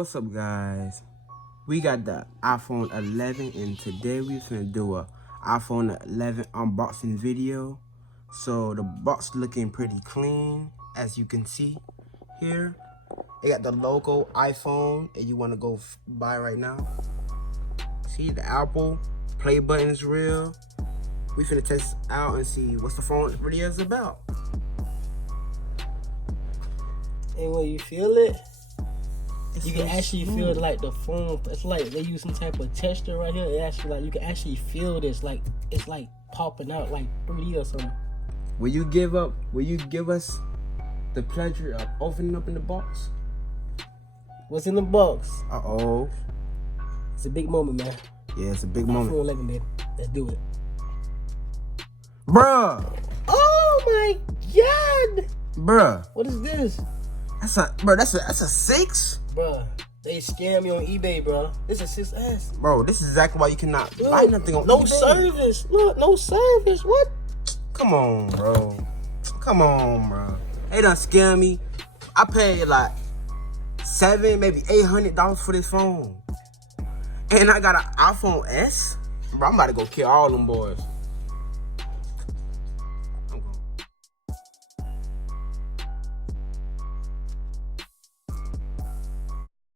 What's up, guys? We got the iPhone 11 and today we're gonna do a iPhone 11 unboxing video. So the box looking pretty clean, as you can see here. It got the logo iPhone and you want to go buy right now. See the Apple play button is real. We finna test out and see what the phone really is about. And when you feel it, you can actually feel like the phone. It's like they use some type of texture right here. It actually like you can actually feel this, like it's like popping out like 3D or something. Will you give us the pleasure of opening up in the box? What's in the box? Uh-oh. It's a big moment, man. Yeah, it's a big moment. iPhone 11, baby. Let's do it. Bruh! Oh my God! Bruh. What is this? That's a 6? Bruh, they scam me on eBay, bro. This is 6S. Bro, this is exactly why you cannot buy nothing on no eBay. service. Look, no service. What? Come on, bro. Come on, bro. They done scam me. I paid like $700, maybe $800 for this phone. And I got an iPhone S. Bro, I'm about to go kill all them boys.